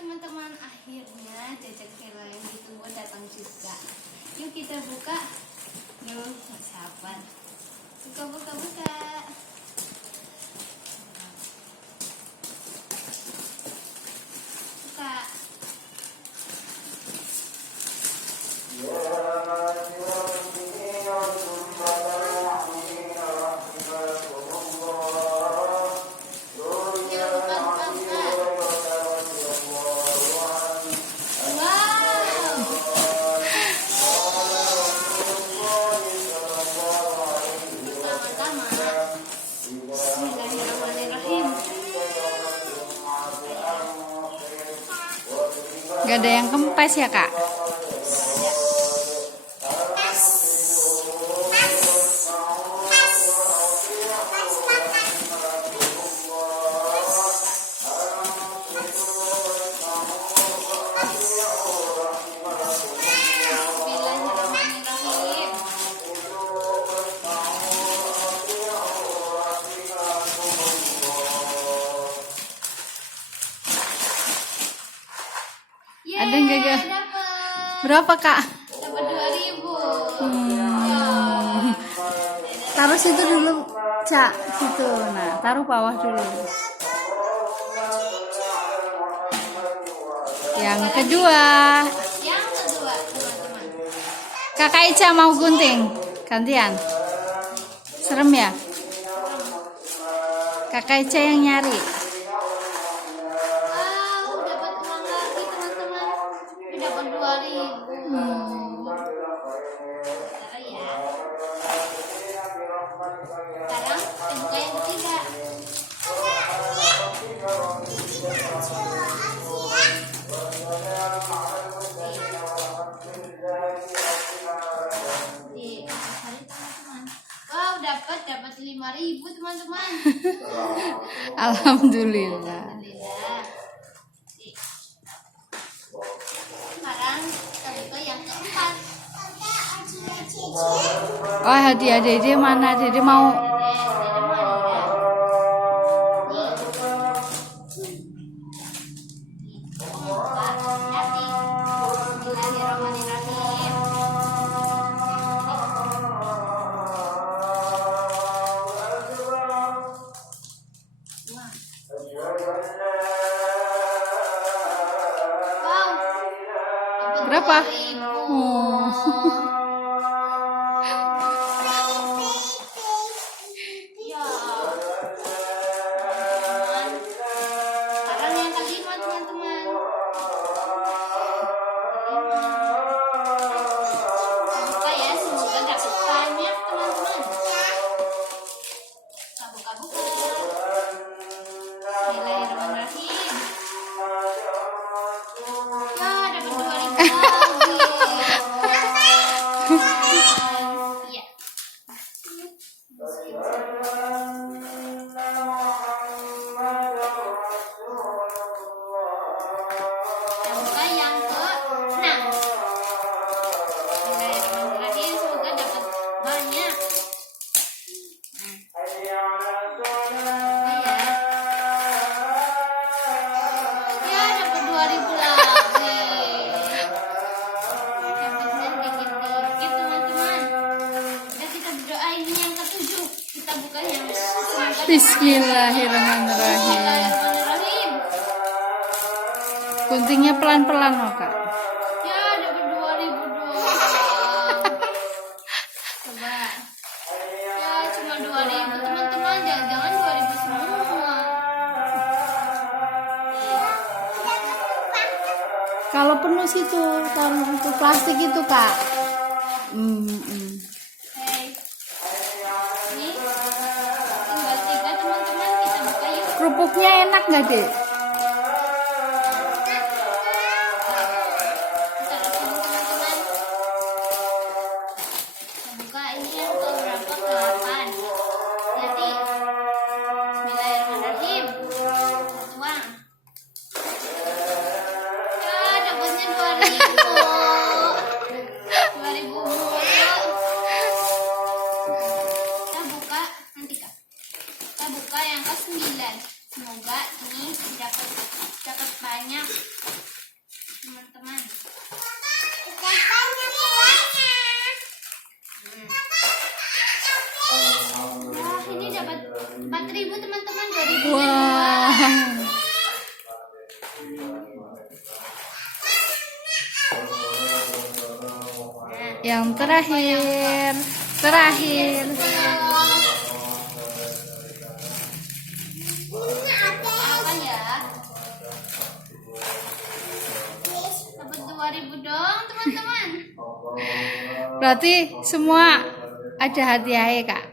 teman-teman, akhirnya jajan kilo yang ditunggu datang juga. Yuk kita buka. Yuk, siapa? Buka. Buka. Gak ada yang kempes ya kak? Ada nggak ya? Berapa kak? Dapat 2.000. Taruh situ dulu, Cak. Situ. Nah, taruh bawah dulu. Yang kedua, teman-teman. Kakak Ica mau gunting. Gantian. Serem ya? Kakak Ica yang nyari. Dapat uang lagi teman-teman. Dapat 2.000. Sekarang kita buka yang ketiga. Wow, dapat 5.000 teman-teman. Alhamdulillah. Sekarang kita buka yang keempat. Oh, hadiah Dede mana? Dede mau. Berapa? Sekarang yang kelima teman-teman. Buka ya, semoga dapat banyak teman-teman. Buka. Bismillahirrahmanirrahim. Ya, dapat 2.000 lagi. Iya. Buka yang ke-6. Bismillahirrahmanirrahim, semoga dapat banyak. Ya, dapat 2.000 lagi. Dapatnya dikit-dikit teman-teman. Ya, kita berdoa ini yang ke-7. Kita buka yang semoga Bismillahirrahmanirrahim. Bismillahirrahmanirrahim. Guntingnya pelan-pelan loh kak. Ya, dapat 2.000 doang. Coba. Ya, cuma 2.000 teman-teman. Jangan-jangan 2.000 semua. Kalau penuh situ, taruh itu plastik itu kak. Hey. Ini tinggal 3 teman-teman. Kita buka yuk. Kerupuknya enak nggak dek? Buka ini yang ke berapa? Ke-8. Lihat. Bismillahirrahmanirrahim. Tuang. Ya, dapatnya 2.000. 2.000 mulu. Kita buka nanti kak. Kita buka yang ke-9. Semoga ini dapat banyak. dapat 4.000 teman-teman, 2.000 Wah. Yang terakhir. Apa ya? Dapat 2.000 dong teman-teman. Berarti semua ada hadiahnya, Kak.